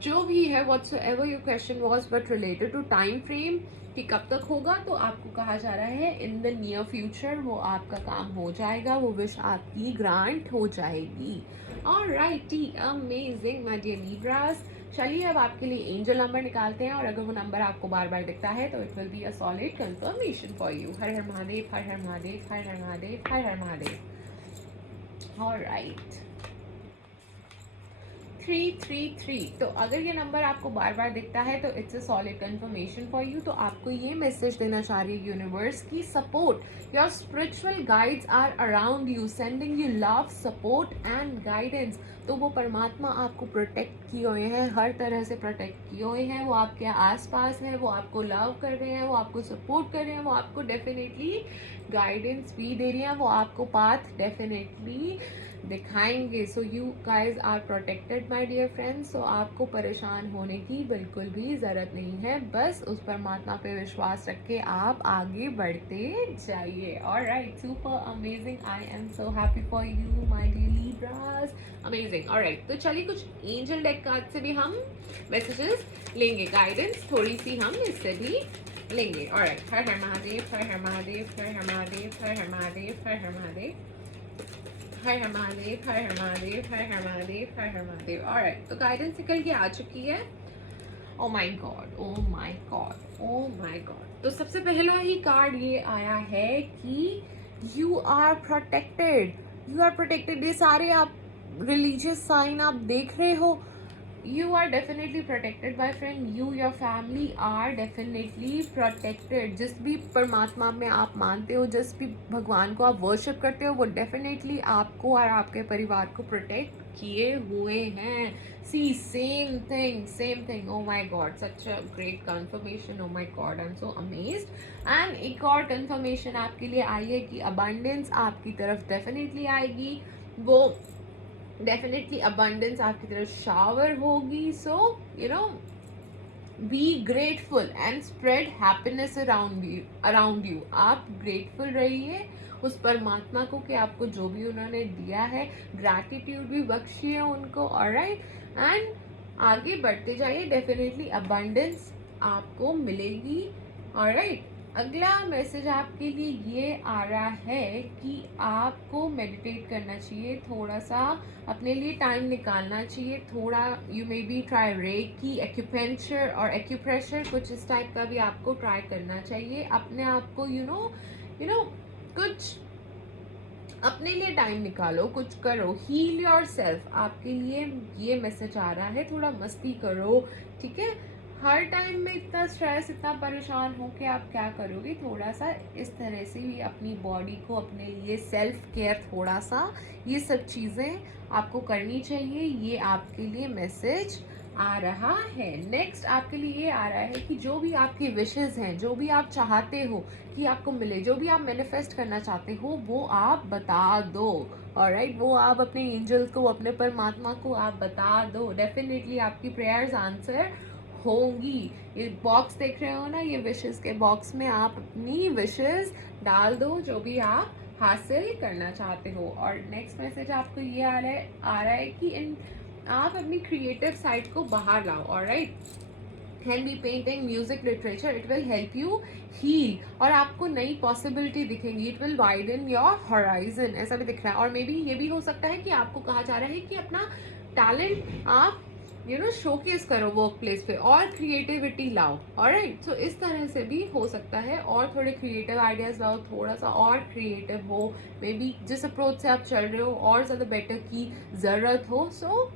जो भी है, whatsoever your question was, but related to time frame कि कब तक होगा, तो आपको कहा जा रहा है इन द नियर फ्यूचर वो आपका काम हो जाएगा, वो विश आपकी ग्रांट हो जाएगी. Alrighty, amazing my dear Libras. चलिए अब आपके लिए एंजल नंबर निकालते हैं, और अगर वो नंबर आपको बार बार दिखता है तो it will be a solid confirmation for you. Her Har Mahadev, Har Har Mahadev, Har Har Mahadev, Har Har Mahadev. Alright, 333. तो अगर ये नंबर आपको बार बार दिखता है तो it's a solid confirmation for you. तो आपको ये मैसेज देना चाह रही है यूनिवर्स की support, your spiritual guides are around you, sending you love, support and guidance. तो वो परमात्मा आपको प्रोटेक्ट किए हुए हैं, हर तरह से प्रोटेक्ट किए हुए हैं. वो आपके आसपास है, वो आपको लव कर रहे हैं, वो आपको सपोर्ट कर रहे हैं, वो आपको डेफिनेटली गाइडेंस भी दे रही हैं, वो आपको पाथ डेफिनेटली दिखाएंगे। So you guys are protected my dear friends. So आपको परेशान होने की बिल्कुल भी ज़रूरत नहीं है, बस उस परमात्मा पे विश्वास रख के आप आगे बढ़ते जाइए। Alright, super amazing, I am so happy for you my dear Libras, amazing. Alright, तो चलिए कुछ एंजल डेक कार्ड से भी हम मैसेजेस लेंगे, गाइडेंस थोड़ी सी हम इससे भी लेंगे। ऑलराइट, हर हर महादेव, हर हर महादेव, हर हर महादेव, हर हर महादेव, हर हर महादेव, हर हर महादेव, हर हर महादेव, हर हर महादेव, हर हर महादेव। ऑलराइट, तो गाइडेंस निकल के आ चुकी है। Oh my God, oh my God, oh my God. तो सबसे पहला ही कार्ड ये आया है कि you are protected, you are protected. ये सारे आप रिलीजियस साइन आप देख रहे हो, you are definitely protected by friend, you your family are definitely protected। जिस भी परमात्मा में आप मानते हो, जिस भी भगवान को आप वर्शिप करते हो, वो डेफिनेटली आपको और आपके परिवार को प्रोटेक्ट किए हुए हैं। See same thing. Oh my god, such a great confirmation. Oh my god, I am so amazed. And एक और कंफर्मेशन आपके लिए आई है कि अबंडेंस आपकी तरफ डेफिनेटली आएगी, वो डेफिनेटली अबंडेंस आपकी तरफ शावर होगी। सो you no, be grateful and spread happiness around you. आप ग्रेटफुल रहिए उस परमात्मा को कि आपको जो भी उन्होंने दिया है, ग्रैटिट्यूड भी बख्शिए उनको। ऑलराइट, एंड आगे बढ़ते जाइए, डेफिनेटली अबंडेंस आपको मिलेगी। ऑलराइट, अगला मैसेज आपके लिए ये आ रहा है कि आपको मेडिटेट करना चाहिए, थोड़ा सा अपने लिए टाइम निकालना चाहिए, थोड़ा you maybe try reiki, acupuncture और एक्यूप्रेशर, कुछ इस टाइप का भी आपको ट्राई करना चाहिए। अपने आप को यू नो कुछ अपने लिए टाइम निकालो, कुछ करो, हील योर सेल्फ। आपके लिए ये मैसेज आ रहा है, थोड़ा मस्ती करो, ठीक है। हर टाइम में इतना स्ट्रेस, इतना परेशान हो के आप क्या करोगे, थोड़ा सा इस तरह से ही अपनी बॉडी को, अपने लिए सेल्फ केयर, थोड़ा सा ये सब चीज़ें आपको करनी चाहिए। ये आपके लिए मैसेज आ रहा है। नेक्स्ट आपके लिए ये आ रहा है कि जो भी आपकी विशेस हैं, जो भी आप चाहते हो कि आपको मिले, जो भी आप मैनिफेस्ट करना चाहते हो, वो आप बता दो। ऑलराइट, वो आप अपने एंजल्स को, अपने परमात्मा को आप बता दो। डेफिनेटली आपकी प्रेयर्स आंसर होंगी। ये बॉक्स देख रहे हो ना, ये विशेस के बॉक्स में आप अपनी विशेस डाल दो, जो भी आप हासिल करना चाहते हो। और नेक्स्ट मैसेज आपको ये आ रहा है कि आप अपनी क्रिएटिव साइड को बाहर लाओ। Alright, can be painting, music, literature, it will help you heal, और आपको नई पॉसिबिलिटी दिखेंगी। It will widen your horizon, ऐसा भी दिख रहा है। और मे बी ये भी हो सकता है कि आपको कहा जा रहा है कि अपना टैलेंट आप शोकेस करो वर्क प्लेस पे और क्रिएटिविटी लाओ। ऑलराइट, सो इस तरह से भी हो सकता है, और थोड़े क्रिएटिव आइडियाज लाओ, थोड़ा सा और क्रिएटिव हो। मे बी जिस अप्रोच से आप चल रहे हो और ज़्यादा बेटर की ज़रूरत हो। So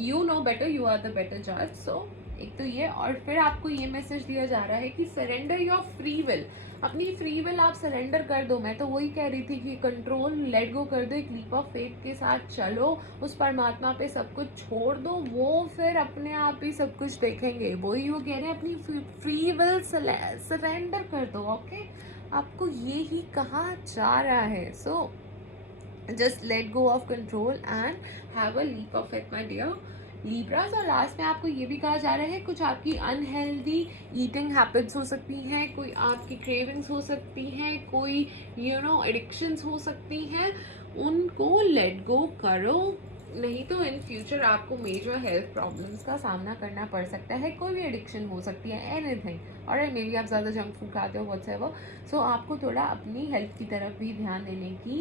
you know better, you are the better जज। सो एक तो ये, और फिर आपको ये मैसेज दिया जा रहा है कि सरेंडर योर फ्री विल। अपनी फ्री विल आप सरेंडर कर दो। मैं तो वही कह रही थी कि कंट्रोल लेट गो कर दो, एक लीप ऑफ फेथ के साथ चलो, उस परमात्मा पे सब कुछ छोड़ दो, वो फिर अपने आप ही सब कुछ देखेंगे। वही वो कह रहे हैं, अपनी फ्री विल सरेंडर कर दो। ओके, आपको ये ही कहा जा रहा है। So just let go of control and have a leap of faith my dear Libras. और लास्ट में आपको ये भी कहा जा रहा है, कुछ आपकी अनहेल्दी ईटिंग हैबिट्स हो सकती हैं, कोई आपकी क्रेविंग्स हो सकती हैं, कोई एडिक्शंस हो सकती हैं, उनको लेट गो करो, नहीं तो इन फ्यूचर आपको मेजर हेल्थ प्रॉब्लम्स का सामना करना पड़ सकता है। कोई भी एडिक्शन हो सकती है, एनीथिंग। और मे बी आप ज़्यादा जंक फूड खाते हो, व्हाट्सएवर। सो आपको थोड़ा अपनी हेल्थ की तरफ भी ध्यान देने की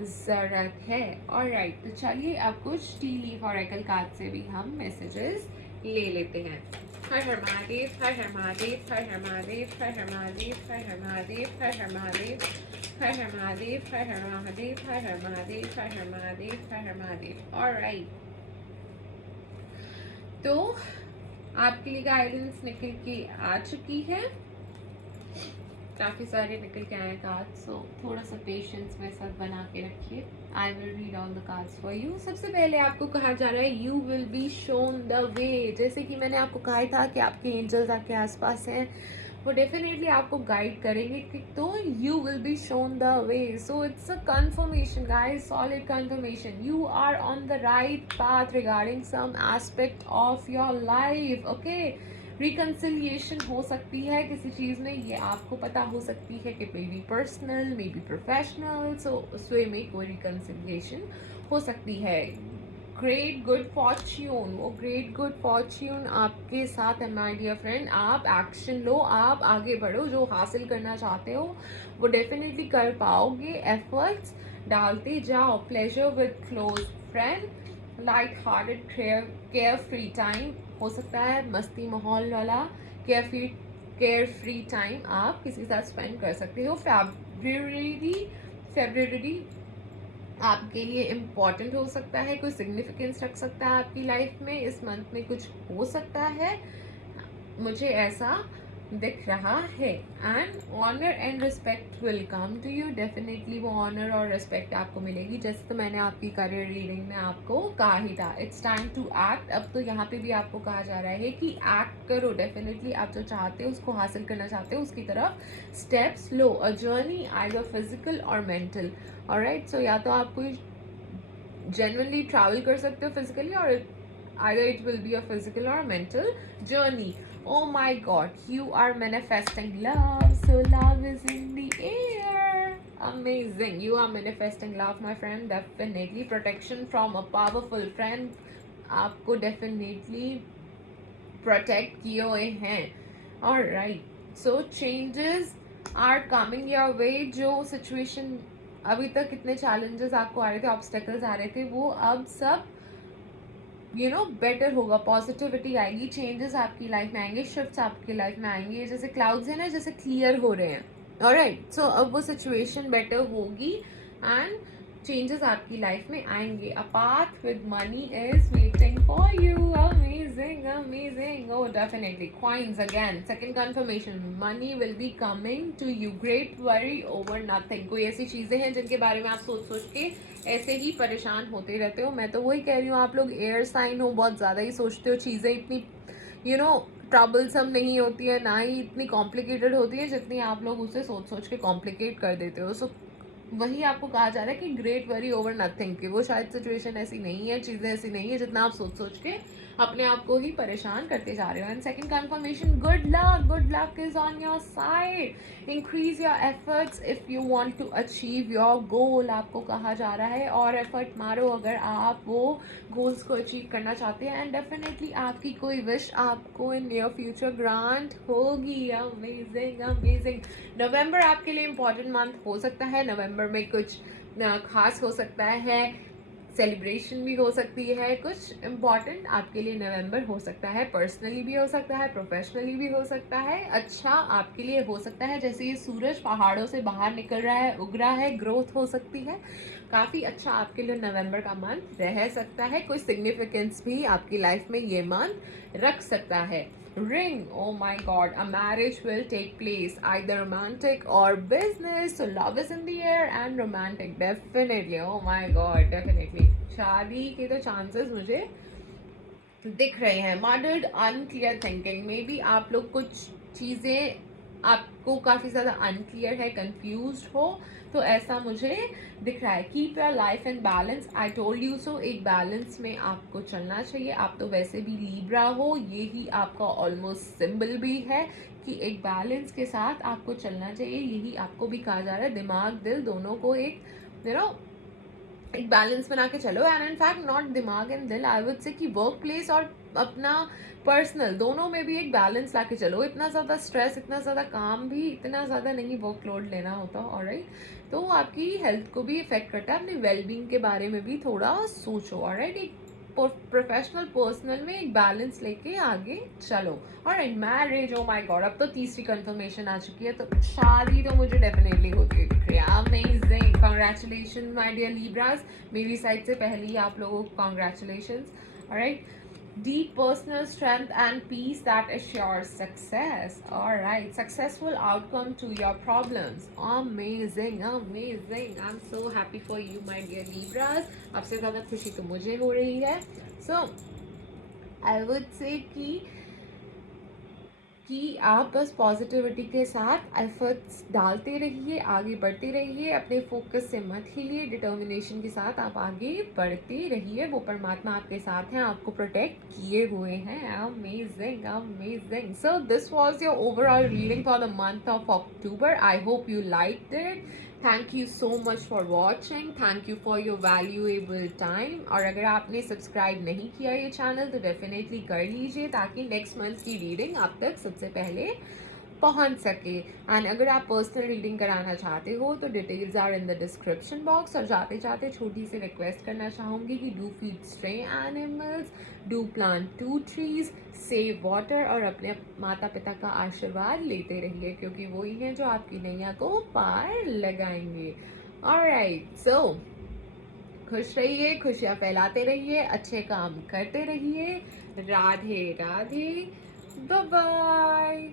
ज़रूरत है। ऑलराइट, तो चलिए अब कुछ टी लीफ ऑरेकल कार्ड से भी हम मैसेजेस ले लेते हैं। हर हर महादेव, हर हर महादेव, हर हर महादेव, हर हर महादेव, हर हर महादेव, हर हर महादेव, हर हर महादेव, हर हर महादेव, हर हर महादेव, हर हर महादेव, हर हर महादेव। ऑलराइट, तो आपके लिए गाइडेंस निकल के आ चुकी है, काफी सारे निकल के आए कार्ड। सो थोड़ा सा पेशेंस में सब बना के रखिए। I will read all the cards for you. सबसे पहले आपको कहा जा रहा है, you will be shown the वे। जैसे कि मैंने आपको कहा था कि आपके एंजल्स आपके आसपास हैं, वो डेफिनेटली आपको गाइड करेंगे कि तो you will be shown the way. So it's a confirmation guys, solid confirmation. You are on the right path regarding some aspect of your life. Okay, reconciliation हो सकती है किसी चीज़ में, ये आपको पता हो सकती है कि maybe personal maybe professional. So उस वे में कोई रिकन्सिलिएशन हो सकती है. ग्रेट गुड फॉर्च्यून, वो ग्रेट गुड फॉर्च्यून आपके साथ है माय डियर फ्रेंड. आप एक्शन लो, आप आगे बढ़ो, जो हासिल करना चाहते हो वो डेफिनेटली कर पाओगे. एफर्ट्स डालते जाओ. Pleasure with close friend, light hearted care free time हो सकता है, मस्ती माहौल वाला केयर फ्री टाइम आप किसी के साथ स्पेंड कर सकते हो. फेब्रुअरी आपके लिए इम्पॉर्टेंट हो सकता है, कोई सिग्निफिकेंस रख सकता है आपकी लाइफ में. इस मंथ में कुछ हो सकता है, मुझे ऐसा दिख रहा है. And honour and respect will come to you. Definitely वो ऑनर और रिस्पेक्ट आपको मिलेगी. जैसे तो मैंने आपकी करियर रीडिंग में आपको कहा ही था, इट्स टाइम टू एक्ट. अब तो यहाँ पे भी आपको कहा जा रहा है कि एक्ट करो. डेफिनेटली आप जो चाहते हो, उसको हासिल करना चाहते हो, उसकी तरफ steps low. A journey either physical और मेंटल. ऑलराइट, सो या तो आप कोई genuinely travel कर सकते हो physically, or either it will be a physical or a mental journey. Oh my god, you are manifesting love, so love is in the air. Amazing, you are manifesting love my friend. Definitely protection from a powerful friend आपको definitely protect किए हुए हैं. Alright, so changes are coming your way. जो situation अभी तक कितने challenges आपको आ रहे थे, ऑब्स्टेकल्स आ रहे थे, वो अब सब बेटर होगा. पॉजिटिविटी आएगी, चेंजेस आपकी लाइफ में आएंगे, शिफ्ट्स आपकी लाइफ में आएंगे. जैसे क्लाउड्स है ना, जैसे क्लियर हो रहे हैं. ऑलराइट, सो अब वो सिचुएशन बेटर होगी एंड चेंजेस आपकी लाइफ में आएंगे. A path with money is waiting for you. Amazing amazing. Oh definitely coins again, second confirmation. Money will be coming to you. Great worry over nothing. कोई ऐसी चीजें हैं जिनके बारे में आप सोच सोच के ऐसे ही परेशान होते रहते हो. मैं तो वही कह रही हूँ, आप लोग एयर साइन हो, बहुत ज़्यादा ही सोचते हो. चीज़ें इतनी ट्रबलसम नहीं होती है, ना ही इतनी कॉम्प्लिकेटेड होती है जितनी आप लोग उसे सोच सोच के कॉम्प्लिकेट कर देते हो. सो वही आपको कहा जा रहा है कि ग्रेट वरी ओवर नथिंग, कि वो शायद सिचुएशन ऐसी नहीं है, चीज़ें ऐसी नहीं है जितना आप सोच सोच के अपने आप को ही परेशान करते जा रहे हो. And second confirmation, good luck is on your side. Increase your efforts if you want to achieve your goal. आपको कहा जा रहा है और एफर्ट मारो अगर आप वो गोल्स को अचीव करना चाहते हैं. एंड डेफिनेटली आपकी कोई विश आपको इन नियर फ्यूचर ग्रांट होगी. Amazing amazing. नवंबर आपके लिए इम्पॉर्टेंट मंथ हो सकता है. नवंबर में कुछ खास हो सकता है, सेलिब्रेशन भी हो सकती है, कुछ इम्पॉर्टेंट आपके लिए नवंबर हो सकता है. पर्सनली भी हो सकता है, प्रोफेशनली भी हो सकता है. अच्छा आपके लिए हो सकता है, जैसे ये सूरज पहाड़ों से बाहर निकल रहा है, उग रहा है, ग्रोथ हो सकती है. काफ़ी अच्छा आपके लिए नवंबर का मंथ रह सकता है. कोई सिग्निफिकेंस भी आपकी लाइफ में ये मंथ रख सकता है. Ring, oh my god, a marriage will take place, either romantic or business. So love is in the air and romantic, definitely. Oh my god, definitely. शादी के तो चांसेस मुझे दिख रहे हैं. Murdered unclear thinking, may be आप लोग कुछ चीज़ें आपको काफ़ी ज़्यादा अनक्लियर है, कंफ्यूज हो, तो ऐसा मुझे दिख रहा है. Keep your life in balance, I told you so. एक बैलेंस में आपको चलना चाहिए. आप तो वैसे भी लीब्रा हो, ये ही आपका ऑलमोस्ट सिंबल भी है कि एक बैलेंस के साथ आपको चलना चाहिए. यही आपको भी कहा जा रहा है, दिमाग दिल दोनों को एक एक बैलेंस बना के चलो. एंड इन फैक्ट नॉट दिमाग एंड दिल, आई वुड से कि वर्क प्लेस और अपना पर्सनल दोनों में भी एक बैलेंस ला के चलो. इतना ज़्यादा स्ट्रेस, इतना ज़्यादा काम भी, इतना ज़्यादा नहीं वर्कलोड लेना होता. ऑलराइट, तो वो आपकी हेल्थ को भी इफेक्ट करता है. अपने वेलबींग के बारे में भी थोड़ा सोचो. ऑलराइट, एक प्रोफेशनल पर्सनल में एक बैलेंस लेके आगे चलो. और मैरिज, ओ माय गॉड, अब तो तीसरी कंफर्मेशन आ चुकी है, तो शादी तो मुझे डेफिनेटली होती है दिख रही है. Amazing, congratulation my dear Libras. मेरी साइड से पहले ही आप लोगों को congratulation. Alright, deep personal strength and peace that assures success. All right, successful outcome to your problems. Amazing amazing. I'm so happy for you my dear Libras. आपसे ज़्यादा खुशी तो मुझे हो रही है. So I would say कि कि आप बस पॉजिटिविटी के साथ एफर्ट्स डालते रहिए, आगे बढ़ते रहिए, अपने फोकस से मत हिलिए, डिटर्मिनेशन के साथ आप आगे बढ़ते रहिए। वो परमात्मा आपके साथ हैं, आपको प्रोटेक्ट किए हुए हैं। Amazing amazing. So this was your overall reading for the month of October. I hope you liked it. Thank you so much for watching, thank you for your valuable time. और अगर आपने subscribe नहीं किया ये channel तो definitely कर लीजिए, ताकि नेक्स्ट मंथ की रीडिंग आप तक सबसे पहले पहुंच सके। एंड अगर आप पर्सनल रीडिंग कराना चाहते हो तो details are in the description box. और जाते जाते छोटी सी रिक्वेस्ट करना चाहूँगी कि do feed stray animals, do plant 2 trees, save water, और अपने माता पिता का आशीर्वाद लेते रहिए, क्योंकि वही हैं जो आपकी नैया को पार लगाएंगे। ऑलराइट, सो खुश रहिए, खुशियाँ फैलाते रहिए, अच्छे काम करते रहिए। Radhe Radhe, bye bye.